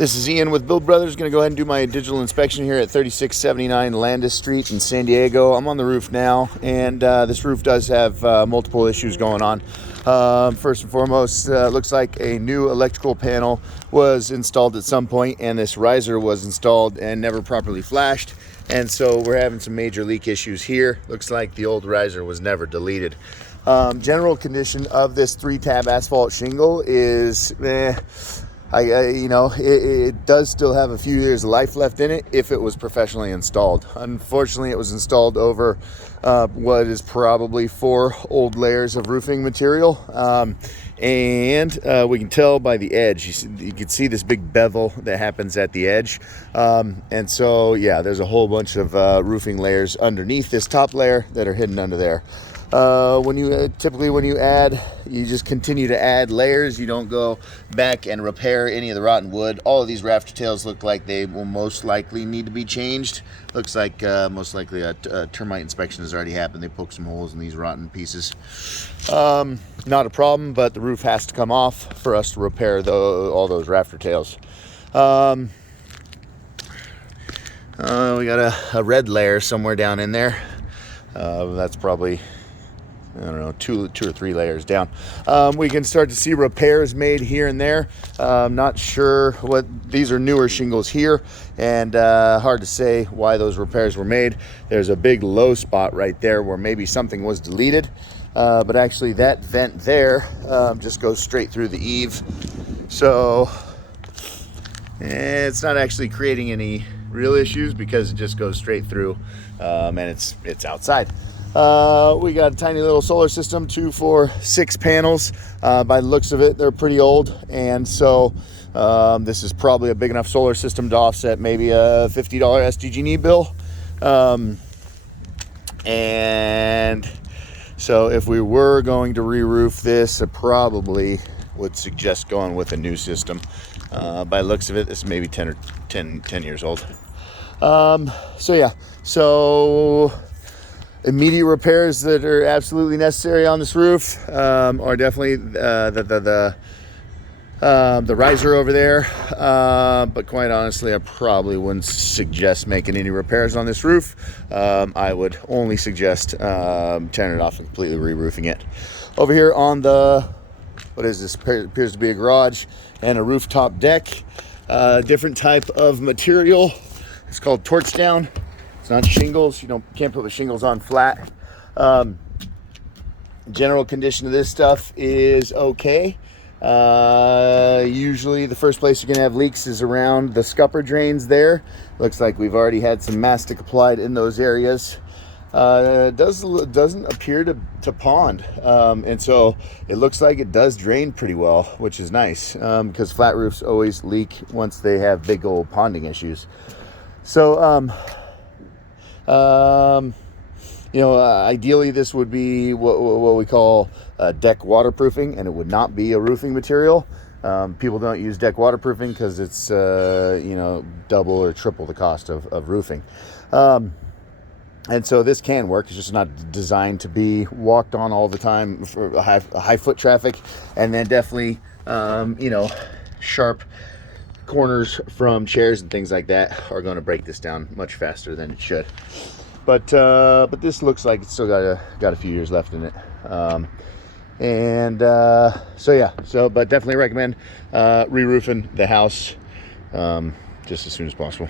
This is Ian with Build Brothers. Going to go ahead and do my digital inspection here at 3679 Landis Street in San Diego. I'm on the roof now, and this roof does have multiple issues going on. First and foremost, looks like a new electrical panel was installed at some point, and this riser was installed and never properly flashed. And so we're having some major leak issues here. Looks like the old riser was never deleted. General condition of this 3-tab asphalt shingle is it does still have a few years of life left in it if it was professionally installed. Unfortunately, it was installed over what is probably 4 old layers of roofing material. And we can tell by the edge, you can see this big bevel that happens at the edge. And so, yeah, there's a whole bunch of roofing layers underneath this top layer that are hidden under there. Typically when you add, you just continue to add layers. You don't go back and repair any of the rotten wood. All of these rafter tails look like they will most likely need to be changed. Looks like most likely a termite inspection has already happened. They poked some holes in these rotten pieces. Not a problem, but the roof has to come off for us to repair all those rafter tails. We got a red layer somewhere down in there. That's probably, I don't know, two or three layers down. We can start to see repairs made here and there. Not sure what, these are newer shingles here, and hard to say why those repairs were made. There's a big low spot right there where maybe something was deleted, but actually that vent there just goes straight through the eave. So it's not actually creating any real issues because it just goes straight through, and it's outside. We got a tiny little solar system, 2, 4, 6 panels. By the looks of it, they're pretty old, and so this is probably a big enough solar system to offset maybe a $50 SDG&E bill. And so if we were going to re-roof this, I probably would suggest going with a new system. By the looks of it, this is maybe 10 years old. So immediate repairs that are absolutely necessary on this roof are definitely the riser over there. But quite honestly, I probably wouldn't suggest making any repairs on this roof. I would only suggest tearing it off and completely re-roofing it. Over here on the, what is this? Appears to be a garage and a rooftop deck. Different type of material. It's called torch down. It's not shingles. Can't put the shingles on flat. General condition of this stuff is okay. Usually the first place you're gonna have leaks is around the scupper drains there. Looks like we've already had some mastic applied in those areas. It doesn't appear to pond, and so it looks like it does drain pretty well, which is nice, because flat roofs always leak once they have big old ponding issues. So ideally this would be what we call deck waterproofing, and it would not be a roofing material. People don't use deck waterproofing because it's double or triple the cost of roofing. And so this can work. It's just not designed to be walked on all the time for high foot traffic, and then definitely sharp corners from chairs and things like that are going to break this down much faster than it should. But this looks like it's still got a few years left in it. But definitely recommend re-roofing the house just as soon as possible.